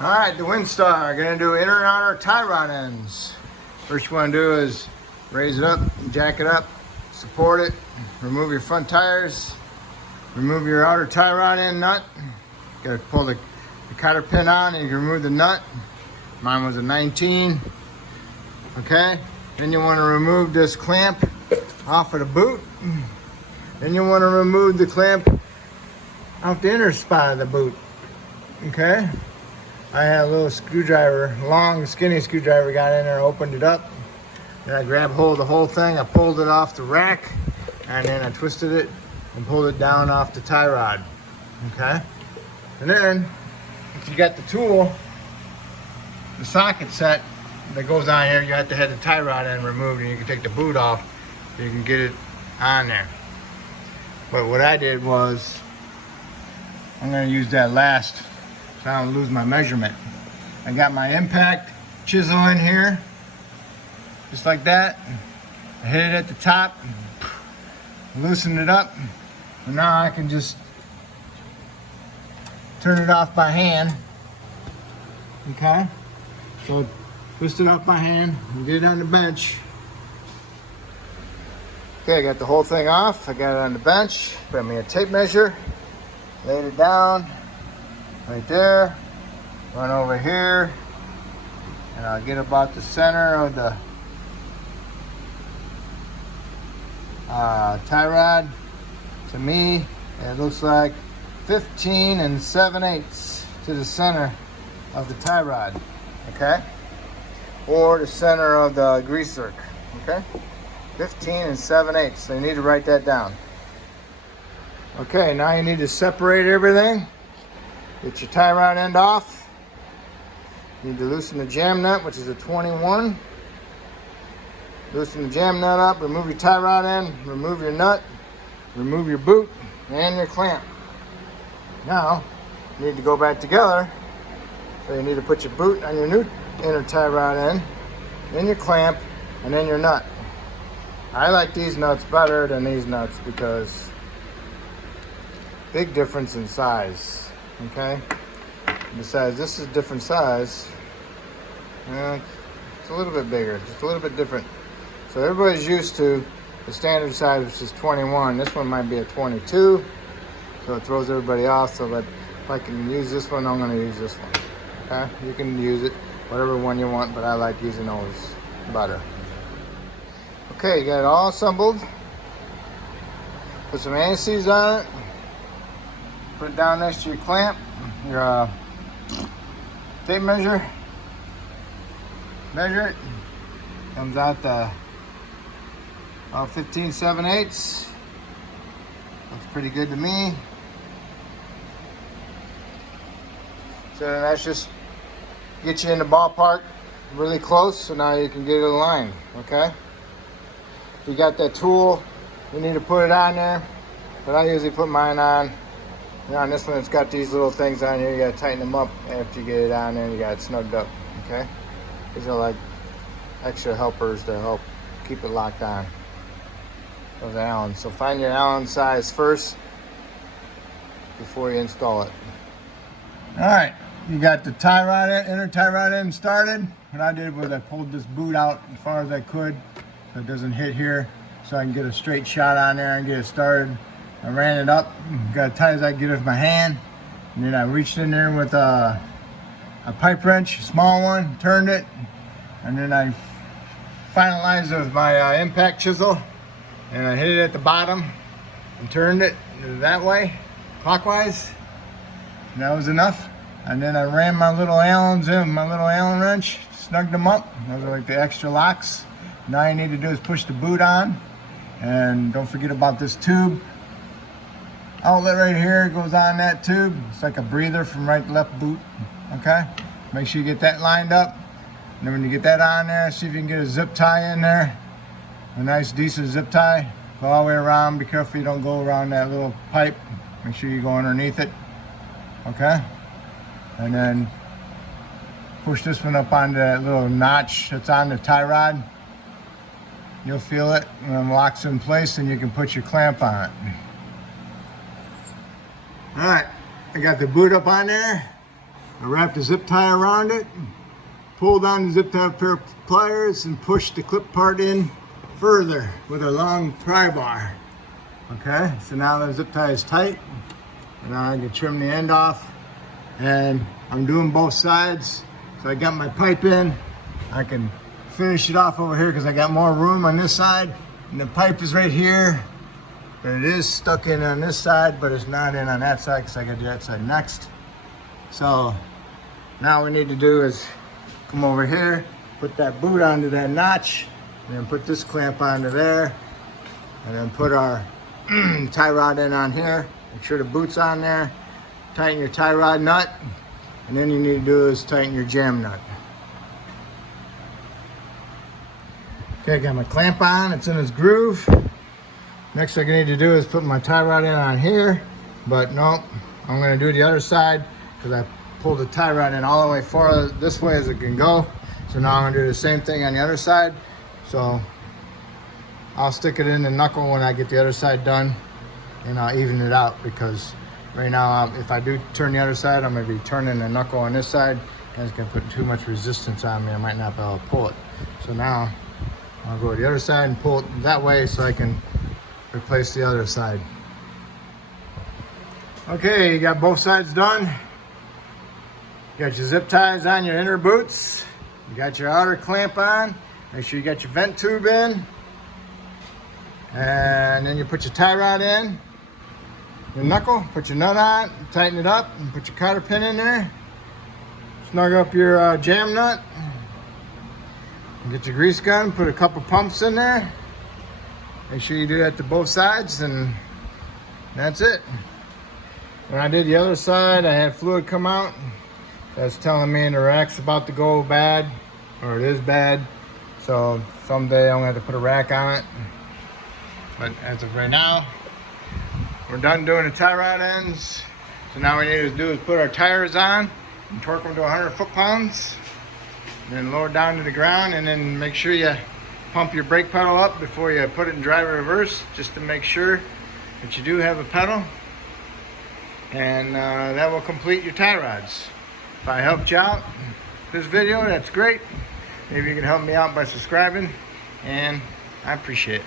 Alright, the Windstar. Gonna do inner and outer tie rod ends. First you want to do is raise it up, jack it up, support it, remove your front tires, remove your outer tie rod end nut. Gotta pull the cotter pin on and you can remove the nut. Mine was a 19. Okay, then you want to remove this clamp off of the boot. Then you want to remove the clamp out the inner spot of the boot. Okay, I had a little screwdriver, long skinny screwdriver, got in there, opened it up. Then I grabbed hold of the whole thing, I pulled it off the rack, and then I twisted it and pulled it down off the tie rod. Okay, and then if you got the tool, the socket set that goes on here, you have to have the tie rod end removed, and you can take the boot off so you can get it on there. But what I did was, I'm going to use that last so I don't lose my measurement. I got my impact chisel in here, just like that. I hit it at the top, loosen it up, and now I can just turn it off by hand. Okay, so twist it off by hand and get it on the bench. Okay, I got the whole thing off. I got it on the bench. Got me a tape measure. Laid it down right there. Run over here, and I'll get about the center of the tie rod. To me, it looks like 15 7/8 to the center of the tie rod. Okay, or the center of the grease zerk. Okay, 15 7/8. So you need to write that down. Okay, now you need to separate everything. Get your tie rod end off. You need to loosen the jam nut, which is a 21. Loosen the jam nut up, remove your tie rod end, remove your nut, remove your boot and your clamp. Now, you need to go back together. So you need to put your boot on your new inner tie rod end, then your clamp, and then your nut. I like these nuts better than these nuts because big difference in size. Okay? Besides, this is a different size. It's a little bit bigger, just a little bit different. So everybody's used to the standard size, which is 21. This one might be a 22, so it throws everybody off. So that if I can use this one, I'm going to use this one. Okay, you can use it whatever one you want, but I like using those better. Okay, you got it all assembled. Put some anti-seize on it. Put it down next to your clamp, your tape measure. Measure it. Comes out the 15 7/8. Looks pretty good to me. So that's just get you in the ballpark really close, so now you can get it aligned. Okay, if you got that tool, you need to put it on there, but I usually put mine on. You know, on this one, it's got these little things on here. You gotta tighten them up after you get it on there. You got it snugged up. Okay, these are like extra helpers to help keep it locked on. Those are Allen. So find your Allen size first before you install it. All right, you got the tie rod end, inner tie rod end started. What I did was I pulled this boot out as far as I could so it doesn't hit here, so I can get a straight shot on there and get it started. I ran it up, got as tight as I could get with my hand, and then I reached in there with a pipe wrench, a small one, turned it, and then I finalized it with my impact chisel, and I hit it at the bottom and turned it that way, clockwise, and that was enough. And then I ran my little Allens in, my little Allen wrench, snugged them up. Those are like the extra locks. Now all you need to do is push the boot on, and don't forget about this tube. Outlet right here goes on that tube. It's like a breather from right to left boot. Okay, make sure you get that lined up. And then when you get that on there, see if you can get a zip tie in there. A nice decent zip tie. Go all the way around. Be careful you don't go around that little pipe. Make sure you go underneath it. Okay, and then push this one up onto that little notch that's on the tie rod. You'll feel it when it locks in place, and you can put your clamp on it. All right, I got the boot up on there. I wrapped a zip tie around it, pulled on the zip tie with a pair of pliers, and pushed the clip part in further with a long pry bar. Okay, so now the zip tie is tight, and now I can trim the end off. And I'm doing both sides, so I got my pipe in. I can finish it off over here because I got more room on this side, and the pipe is right here. But it is stuck in on this side, but it's not in on that side because I got to do that side next. So now what we need to do is come over here, put that boot onto that notch, and then put this clamp onto there, and then put our tie rod in on here. Make sure the boot's on there. Tighten your tie rod nut, and then you need to do is tighten your jam nut. Okay, I got my clamp on, it's in its groove. Next thing I need to do is put my tie rod in on here, but nope, I'm gonna do the other side because I pulled the tie rod in all the way far this way as it can go. So now I'm gonna do the same thing on the other side. So I'll stick it in the knuckle when I get the other side done, and I'll even it out because right now, if I do turn the other side, I'm gonna be turning the knuckle on this side, and it's gonna put too much resistance on me. I might not be able to pull it. So now I'll go to the other side and pull it that way so I can replace the other side. Okay, you got both sides done. You got your zip ties on your inner boots. You got your outer clamp on. Make sure you got your vent tube in. And then you put your tie rod in. Your knuckle, put your nut on, tighten it up, and put your cotter pin in there. Snug up your jam nut. Get your grease gun, put a couple pumps in there. Make sure you do that to both sides, and that's it. When I did the other side, I had fluid come out. That's telling me the rack's about to go bad, or it is bad. So someday I'm gonna have to put a rack on it. But as of right now, we're done doing the tie rod ends. So now what we need to do is put our tires on and torque them to 100 foot-pounds. Then lower down to the ground, and then make sure you pump your brake pedal up before you put it in drive reverse, just to make sure that you do have a pedal. And that will complete your tie rods. If I helped you out this video, that's great. Maybe you can help me out by subscribing, and I appreciate it.